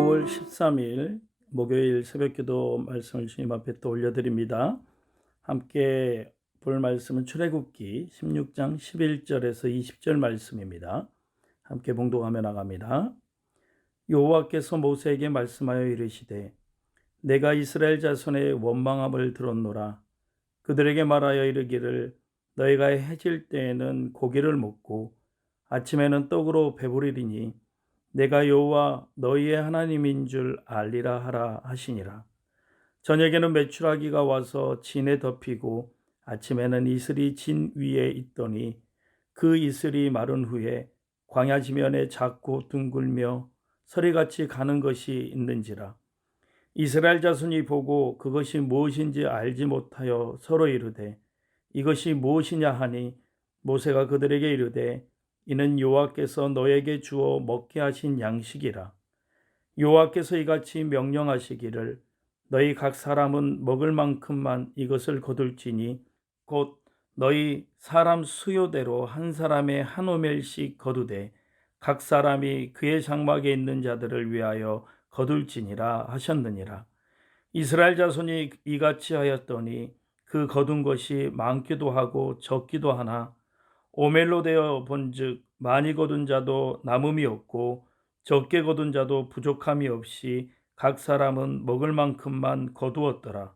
5월 13일 목요일 새벽기도 말씀을 주님 앞에 또 올려드립니다. 함께 볼 말씀은 출애굽기 16장 11절에서 20절 말씀입니다. 함께 봉독하며 나갑니다. 여호와께서 모세에게 말씀하여 이르시되 내가 이스라엘 자손의 원망함을 들었노라. 그들에게 말하여 이르기를 너희가 해질 때에는 고기를 먹고 아침에는 떡으로 배부리리니 내가 여호와 너희의 하나님인 줄 알리라 하라 하시니라. 저녁에는 메추라기가 와서 진에 덮이고 아침에는 이슬이 진 위에 있더니 그 이슬이 마른 후에 광야 지면에 작고 둥글며 서리같이 가는 것이 있는지라. 이스라엘 자손이 보고 그것이 무엇인지 알지 못하여 서로 이르되 이것이 무엇이냐 하니 모세가 그들에게 이르되 이는 여호와께서 너에게 주어 먹게 하신 양식이라. 여호와께서 이같이 명령하시기를 너희 각 사람은 먹을 만큼만 이것을 거둘지니 곧 너희 사람 수요대로 한 사람의 한 오멜씩 거두되 각 사람이 그의 장막에 있는 자들을 위하여 거둘지니라 하셨느니라. 이스라엘 자손이 이같이 하였더니 그 거둔 것이 많기도 하고 적기도 하나 오멜로 되어 본즉 많이 거둔 자도 남음이 없고 적게 거둔 자도 부족함이 없이 각 사람은 먹을 만큼만 거두었더라.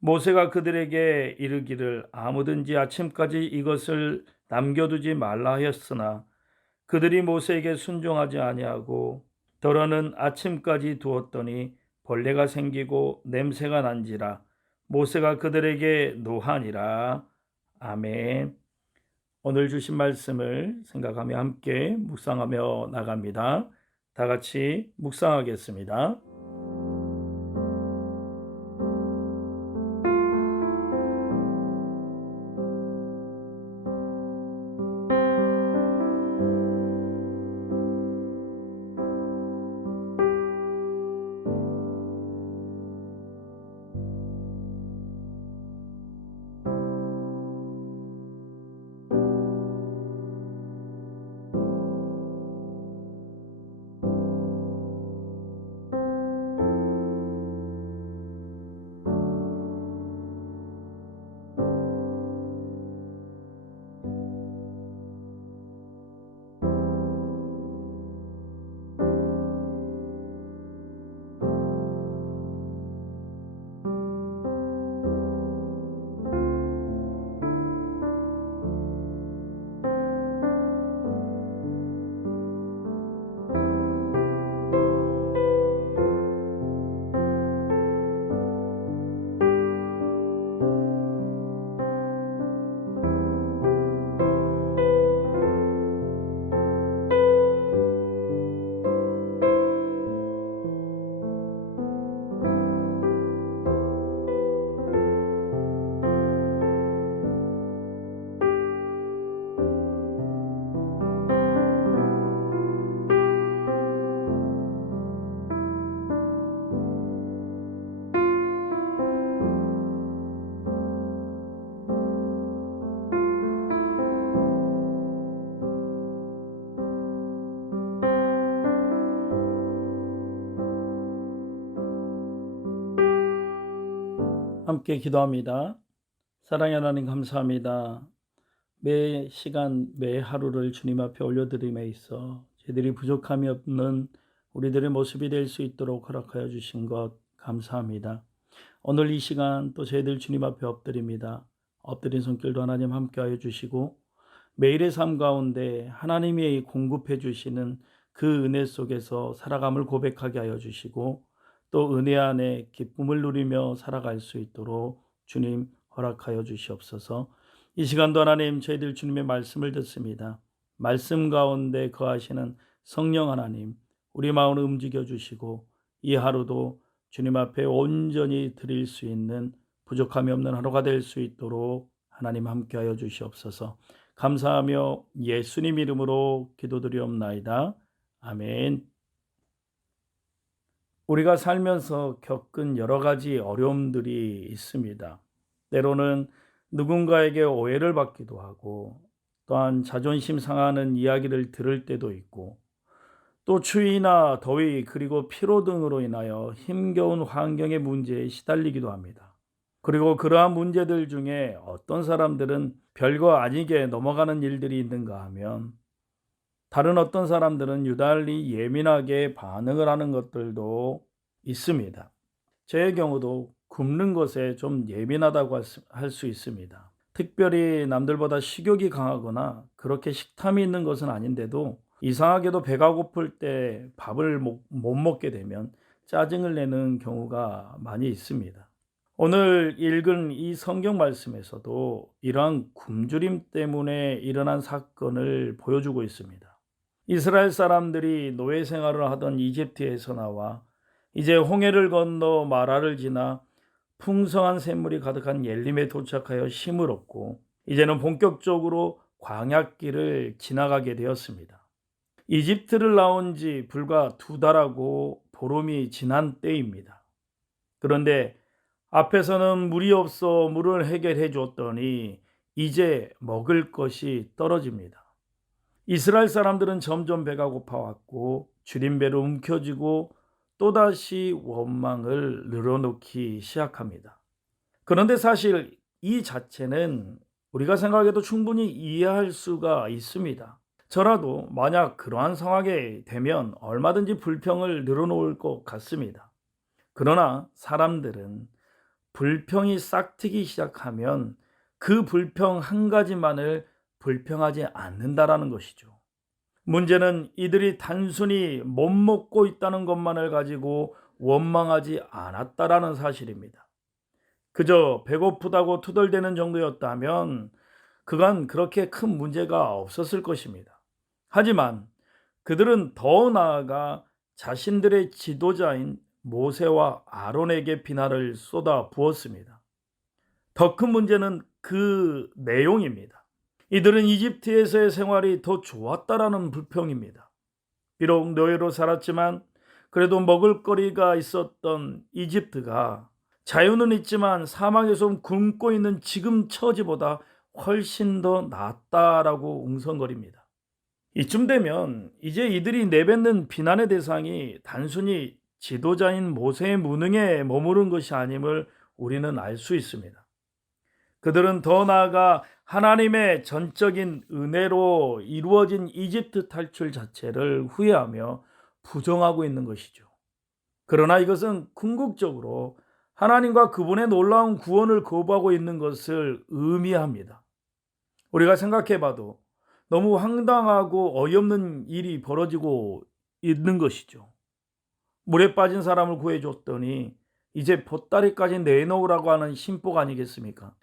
모세가 그들에게 이르기를 아무든지 아침까지 이것을 남겨두지 말라 하였으나 그들이 모세에게 순종하지 아니하고 더러는 아침까지 두었더니 벌레가 생기고 냄새가 난지라. 모세가 그들에게 노하니라. 아멘. 오늘 주신 말씀을 생각하며 함께 묵상하며 나갑니다. 다 같이 묵상하겠습니다. 함께 기도합니다. 사랑의 하나님 감사합니다. 매 시간 매 하루를 주님 앞에 올려드림에 있어 저희들이 부족함이 없는 우리들의 모습이 될 수 있도록 허락하여 주신 것 감사합니다. 오늘 이 시간 또 저희들 주님 앞에 엎드립니다. 엎드린 손길도 하나님 함께하여 주시고 매일의 삶 가운데 하나님이 공급해 주시는 그 은혜 속에서 살아감을 고백하게 하여 주시고 또 은혜 안에 기쁨을 누리며 살아갈 수 있도록 주님 허락하여 주시옵소서. 이 시간도 하나님 저희들 주님의 말씀을 듣습니다. 말씀 가운데 거하시는 성령 하나님 우리 마음을 움직여 주시고 이 하루도 주님 앞에 온전히 드릴 수 있는 부족함이 없는 하루가 될 수 있도록 하나님 함께하여 주시옵소서. 감사하며 예수님 이름으로 기도드리옵나이다. 아멘. 우리가 살면서 겪은 여러 가지 어려움들이 있습니다. 때로는 누군가에게 오해를 받기도 하고 또한 자존심 상하는 이야기를 들을 때도 있고 또 추위나 더위 그리고 피로 등으로 인하여 힘겨운 환경의 문제에 시달리기도 합니다. 그리고 그러한 문제들 중에 어떤 사람들은 별거 아니게 넘어가는 일들이 있는가 하면 다른 어떤 사람들은 유달리 예민하게 반응을 하는 것들도 있습니다. 제 경우도 굶는 것에 좀 예민하다고 할 수 있습니다. 특별히 남들보다 식욕이 강하거나 그렇게 식탐이 있는 것은 아닌데도 이상하게도 배가 고플 때 밥을 못 먹게 되면 짜증을 내는 경우가 많이 있습니다. 오늘 읽은 이 성경 말씀에서도 이러한 굶주림 때문에 일어난 사건을 보여주고 있습니다. 이스라엘 사람들이 노예 생활을 하던 이집트에서 나와 이제 홍해를 건너 마라를 지나 풍성한 샘물이 가득한 엘림에 도착하여 쉼을 얻고 이제는 본격적으로 광야길을 지나가게 되었습니다. 이집트를 나온 지 불과 2달하고 보름이 지난 때입니다. 그런데 앞에서는 물이 없어 물을 해결해 줬더니 이제 먹을 것이 떨어집니다. 이스라엘 사람들은 점점 배가 고파왔고 줄임배로 움켜쥐고 또다시 원망을 늘어놓기 시작합니다. 그런데 사실 이 자체는 우리가 생각해도 충분히 이해할 수가 있습니다. 저라도 만약 그러한 상황에 되면 얼마든지 불평을 늘어놓을 것 같습니다. 그러나 사람들은 불평이 싹트기 시작하면 그 불평 한 가지만을 불평하지 않는다라는 것이죠. 문제는 이들이 단순히 못 먹고 있다는 것만을 가지고 원망하지 않았다라는 사실입니다. 그저 배고프다고 투덜대는 정도였다면 그간 그렇게 큰 문제가 없었을 것입니다. 하지만 그들은 더 나아가 자신들의 지도자인 모세와 아론에게 비난을 쏟아 부었습니다. 더 큰 문제는 그 내용입니다. 이들은 이집트에서의 생활이 더 좋았다라는 불평입니다. 비록 노예로 살았지만 그래도 먹을거리가 있었던 이집트가 자유는 있지만 사막에서 굶고 있는 지금 처지보다 훨씬 더 낫다라고 웅성거립니다. 이쯤 되면 이제 이들이 내뱉는 비난의 대상이 단순히 지도자인 모세의 무능에 머무른 것이 아님을 우리는 알 수 있습니다. 그들은 더 나아가 하나님의 전적인 은혜로 이루어진 이집트 탈출 자체를 후회하며 부정하고 있는 것이죠. 그러나 이것은 궁극적으로 하나님과 그분의 놀라운 구원을 거부하고 있는 것을 의미합니다. 우리가 생각해 봐도 너무 황당하고 어이없는 일이 벌어지고 있는 것이죠. 물에 빠진 사람을 구해줬더니 이제 보따리까지 내놓으라고 하는 심보가 아니겠습니까?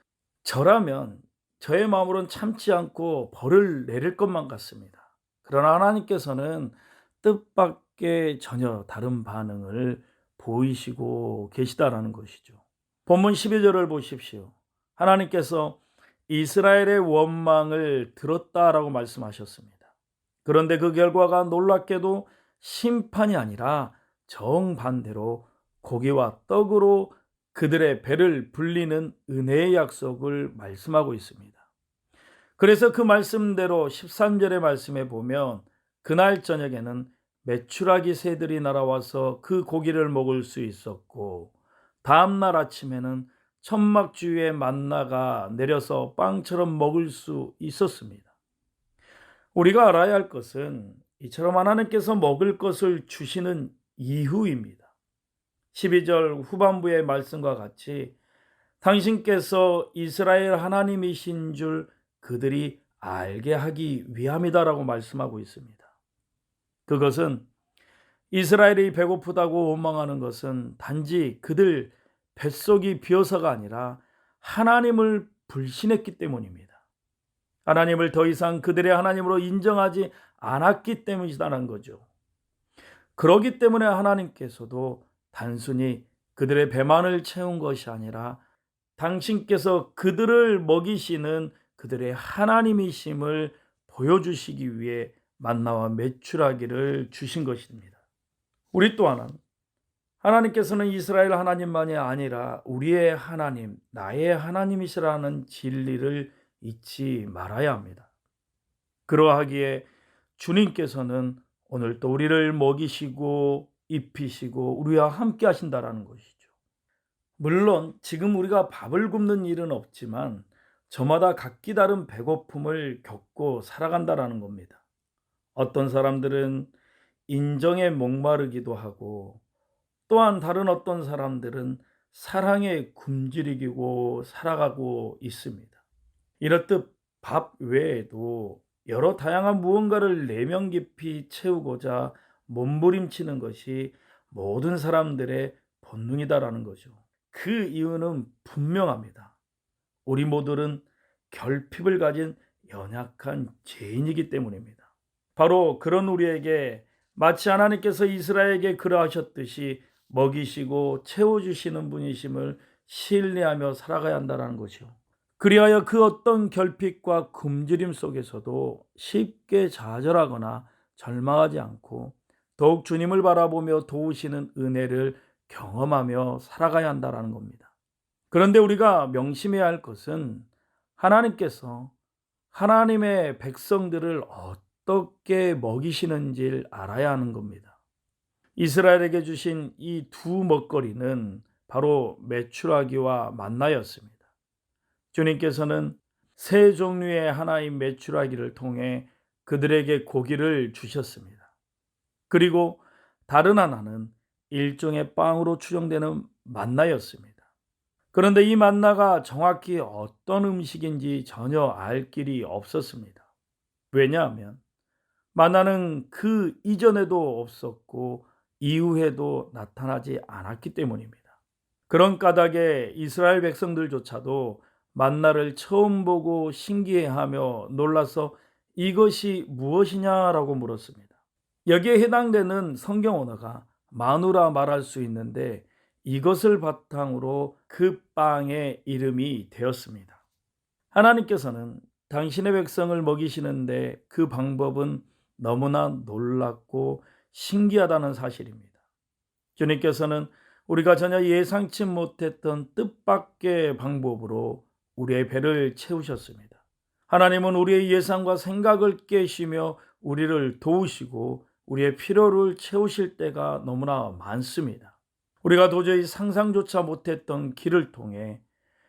저라면 저의 마음으로는 참지 않고 벌을 내릴 것만 같습니다. 그러나 하나님께서는 뜻밖의 전혀 다른 반응을 보이시고 계시다라는 것이죠. 본문 12절을 보십시오. 하나님께서 이스라엘의 원망을 들었다라고 말씀하셨습니다. 그런데 그 결과가 놀랍게도 심판이 아니라 정반대로 고기와 떡으로 그들의 배를 불리는 은혜의 약속을 말씀하고 있습니다. 그래서 그 말씀대로 13절의 말씀에 보면 그날 저녁에는 메추라기 새들이 날아와서 그 고기를 먹을 수 있었고 다음날 아침에는 천막 주위에 만나가 내려서 빵처럼 먹을 수 있었습니다. 우리가 알아야 할 것은 이처럼 하나님께서 먹을 것을 주시는 이유입니다. 12절 후반부의 말씀과 같이 당신께서 이스라엘 하나님이신 줄 그들이 알게 하기 위함이다라고 말씀하고 있습니다. 그것은 이스라엘이 배고프다고 원망하는 것은 단지 그들 뱃속이 비어서가 아니라 하나님을 불신했기 때문입니다. 하나님을 더 이상 그들의 하나님으로 인정하지 않았기 때문이라는 거죠. 그렇기 때문에 하나님께서도 단순히 그들의 배만을 채운 것이 아니라 당신께서 그들을 먹이시는 그들의 하나님이심을 보여주시기 위해 만나와 메추라기를 주신 것입니다. 우리 또한 하나님께서는 이스라엘 하나님만이 아니라 우리의 하나님, 나의 하나님이시라는 진리를 잊지 말아야 합니다. 그러하기에 주님께서는 오늘 또 우리를 먹이시고 입히시고 우리와 함께 하신다라는 것이죠. 물론 지금 우리가 밥을 굶는 일은 없지만 저마다 각기 다른 배고픔을 겪고 살아간다라는 겁니다. 어떤 사람들은 인정에 목마르기도 하고 또한 다른 어떤 사람들은 사랑에 굶주리고 살아가고 있습니다. 이렇듯 밥 외에도 여러 다양한 무언가를 내면 깊이 채우고자 몸부림치는 것이 모든 사람들의 본능이다라는 거죠. 그 이유는 분명합니다. 우리 모두는 결핍을 가진 연약한 죄인이기 때문입니다. 바로 그런 우리에게 마치 하나님께서 이스라엘에게 그러하셨듯이 먹이시고 채워주시는 분이심을 신뢰하며 살아가야 한다는 거죠. 그리하여 그 어떤 결핍과 굶주림 속에서도 쉽게 좌절하거나 절망하지 않고 더욱 주님을 바라보며 도우시는 은혜를 경험하며 살아가야 한다는 겁니다. 그런데 우리가 명심해야 할 것은 하나님께서 하나님의 백성들을 어떻게 먹이시는지를 알아야 하는 겁니다. 이스라엘에게 주신 이 두 먹거리는 바로 메추라기와 만나였습니다. 주님께서는 세 종류의 하나인 메추라기를 통해 그들에게 고기를 주셨습니다. 그리고 다른 하나는 일종의 빵으로 추정되는 만나였습니다. 그런데 이 만나가 정확히 어떤 음식인지 전혀 알 길이 없었습니다. 왜냐하면 만나는 그 이전에도 없었고 이후에도 나타나지 않았기 때문입니다. 그런 까닭에 이스라엘 백성들조차도 만나를 처음 보고 신기해하며 놀라서 이것이 무엇이냐라고 물었습니다. 여기에 해당되는 성경 언어가 마누라 말할 수 있는데 이것을 바탕으로 그 빵의 이름이 되었습니다. 하나님께서는 당신의 백성을 먹이시는데 그 방법은 너무나 놀랍고 신기하다는 사실입니다. 주님께서는 우리가 전혀 예상치 못했던 뜻밖의 방법으로 우리의 배를 채우셨습니다. 하나님은 우리의 예상과 생각을 깨시며 우리를 도우시고 우리의 필요를 채우실 때가 너무나 많습니다. 우리가 도저히 상상조차 못했던 길을 통해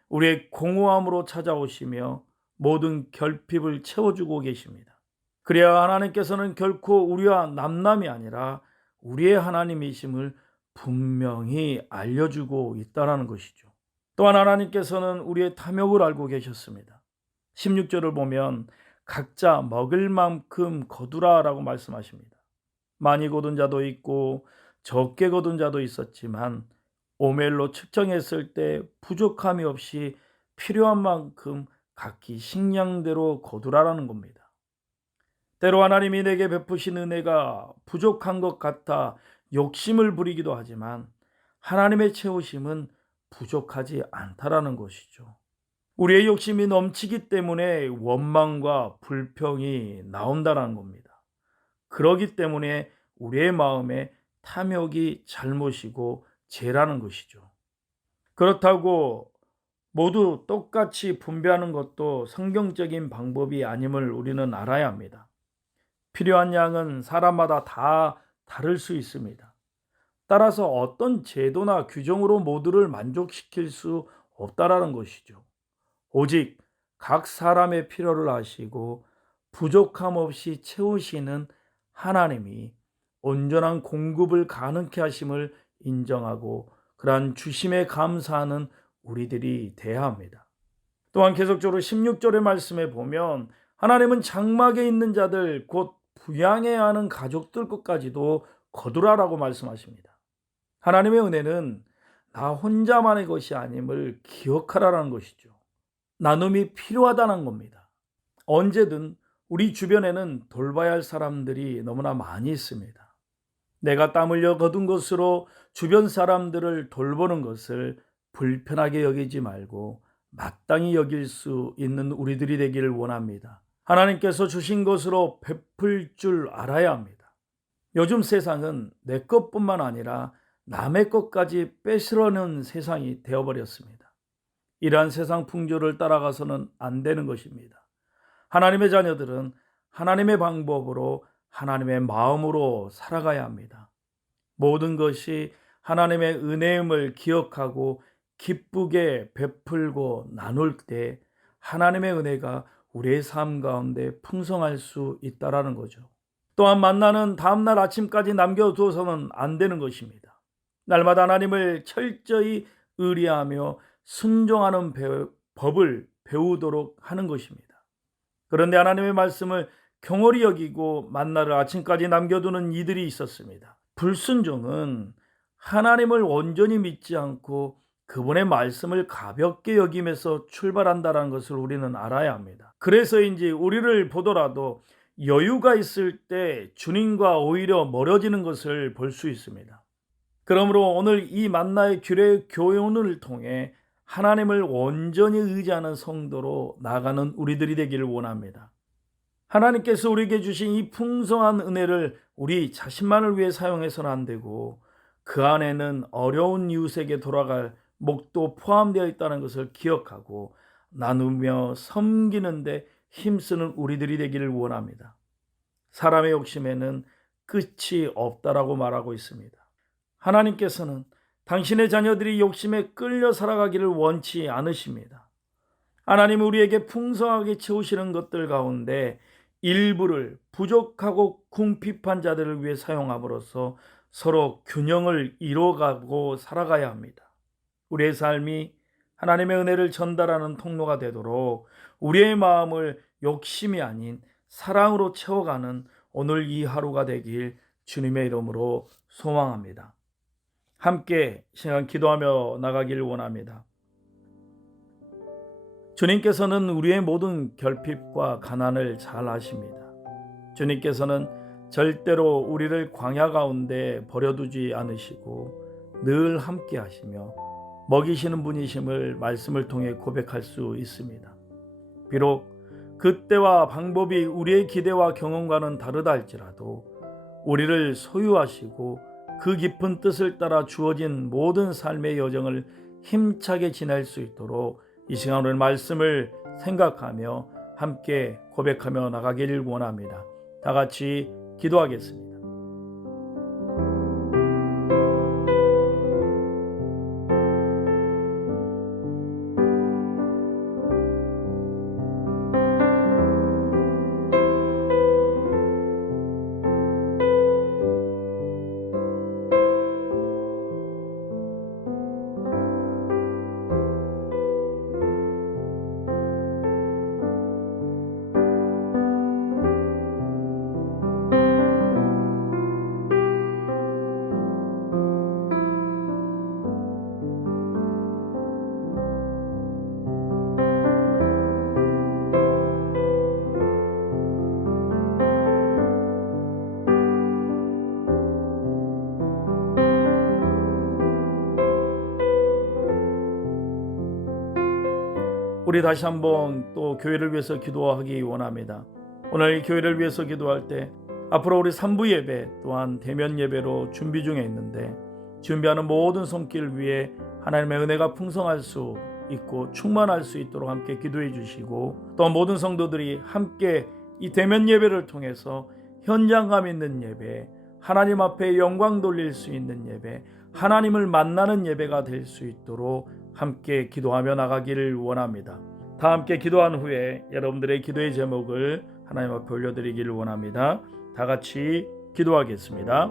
우리의 공허함으로 찾아오시며 모든 결핍을 채워주고 계십니다. 그래야 하나님께서는 결코 우리와 남남이 아니라 우리의 하나님이심을 분명히 알려주고 있다는 것이죠. 또한 하나님께서는 우리의 탐욕을 알고 계셨습니다. 16절을 보면 각자 먹을 만큼 거두라라고 말씀하십니다. 많이 거둔 자도 있고 적게 거둔 자도 있었지만 오멜로 측정했을 때 부족함이 없이 필요한 만큼 각기 식량대로 거두라라는 겁니다. 때로 하나님이 내게 베푸신 은혜가 부족한 것 같아 욕심을 부리기도 하지만 하나님의 채우심은 부족하지 않다라는 것이죠. 우리의 욕심이 넘치기 때문에 원망과 불평이 나온다는 겁니다. 그러기 때문에 우리의 마음에 탐욕이 잘못이고 죄라는 것이죠. 그렇다고 모두 똑같이 분배하는 것도 성경적인 방법이 아님을 우리는 알아야 합니다. 필요한 양은 사람마다 다 다를 수 있습니다. 따라서 어떤 제도나 규정으로 모두를 만족시킬 수 없다라는 것이죠. 오직 각 사람의 필요를 아시고 부족함 없이 채우시는 하나님이 온전한 공급을 가능케 하심을 인정하고 그러한 주심에 감사하는 우리들이 돼야 합니다. 또한 계속적으로 16절의 말씀에 보면 하나님은 장막에 있는 자들 곧 부양해야 하는 가족들 것까지도 거두라라고 말씀하십니다. 하나님의 은혜는 나 혼자만의 것이 아님을 기억하라는 것이죠. 나눔이 필요하다는 겁니다. 언제든 우리 주변에는 돌봐야 할 사람들이 너무나 많이 있습니다. 내가 땀 흘려 거둔 것으로 주변 사람들을 돌보는 것을 불편하게 여기지 말고 마땅히 여길 수 있는 우리들이 되기를 원합니다. 하나님께서 주신 것으로 베풀 줄 알아야 합니다. 요즘 세상은 내 것뿐만 아니라 남의 것까지 뺏으려는 세상이 되어버렸습니다. 이러한 세상 풍조를 따라가서는 안 되는 것입니다. 하나님의 자녀들은 하나님의 방법으로 하나님의 마음으로 살아가야 합니다. 모든 것이 하나님의 은혜임을 기억하고 기쁘게 베풀고 나눌 때 하나님의 은혜가 우리의 삶 가운데 풍성할 수 있다라는 거죠. 또한 만나는 다음날 아침까지 남겨두어서는 안 되는 것입니다. 날마다 하나님을 철저히 의리하며 순종하는 법을 배우도록 하는 것입니다. 그런데 하나님의 말씀을 경홀히 여기고 만나를 아침까지 남겨두는 이들이 있었습니다. 불순종은 하나님을 온전히 믿지 않고 그분의 말씀을 가볍게 여김에서 출발한다는 것을 우리는 알아야 합니다. 그래서인지 우리를 보더라도 여유가 있을 때 주님과 오히려 멀어지는 것을 볼 수 있습니다. 그러므로 오늘 이 만나의 교훈을 통해 하나님을 온전히 의지하는 성도로 나아가는 우리들이 되기를 원합니다. 하나님께서 우리에게 주신 이 풍성한 은혜를 우리 자신만을 위해 사용해서는 안 되고 그 안에는 어려운 이웃에게 돌아갈 목도 포함되어 있다는 것을 기억하고 나누며 섬기는데 힘쓰는 우리들이 되기를 원합니다. 사람의 욕심에는 끝이 없다라고 말하고 있습니다. 하나님께서는 당신의 자녀들이 욕심에 끌려 살아가기를 원치 않으십니다. 하나님은 우리에게 풍성하게 채우시는 것들 가운데 일부를 부족하고 궁핍한 자들을 위해 사용함으로써 서로 균형을 이뤄가고 살아가야 합니다. 우리의 삶이 하나님의 은혜를 전달하는 통로가 되도록 우리의 마음을 욕심이 아닌 사랑으로 채워가는 오늘 이 하루가 되길 주님의 이름으로 소망합니다. 함께 시간 기도하며 나가기를 원합니다. 주님께서는 우리의 모든 결핍과 가난을 잘 아십니다. 주님께서는 절대로 우리를 광야 가운데 버려두지 않으시고 늘 함께 하시며 먹이시는 분이심을 말씀을 통해 고백할 수 있습니다. 비록 그때와 방법이 우리의 기대와 경험과는 다르다 할지라도 우리를 소유하시고 그 깊은 뜻을 따라 주어진 모든 삶의 여정을 힘차게 지낼 수 있도록 이 시간 오늘 말씀을 생각하며 함께 고백하며 나가기를 원합니다. 다 같이 기도하겠습니다. 우리 다시 한번 또 교회를 위해서 기도하기 원합니다. 오늘 교회를 위해서 기도할 때 앞으로 우리 3부 예배 또한 대면 예배로 준비 중에 있는데 준비하는 모든 손길 위에 하나님의 은혜가 풍성할 수 있고 충만할 수 있도록 함께 기도해 주시고 또 모든 성도들이 함께 이 대면 예배를 통해서 현장감 있는 예배, 하나님 앞에 영광 돌릴 수 있는 예배, 하나님을 만나는 예배가 될 수 있도록 함께 기도하며 나가기를 원합니다. 다 함께 기도한 후에 여러분들의 기도의 제목을 하나님 앞에 올려드리기를 원합니다. 다 같이 기도하겠습니다.